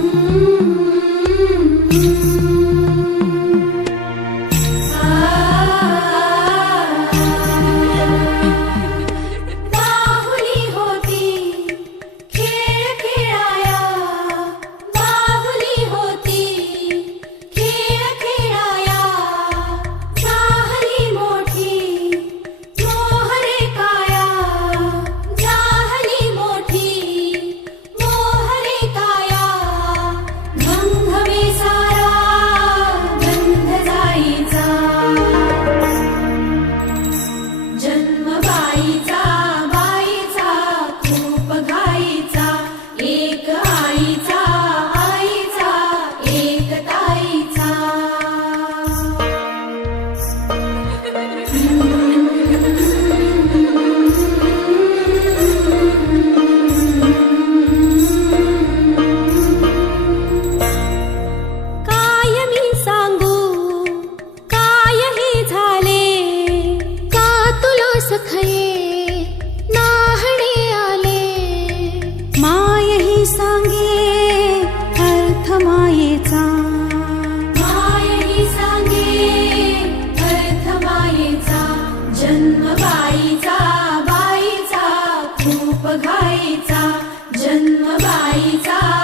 Mm-hmm. रूप घाईचा जन्म बाईचा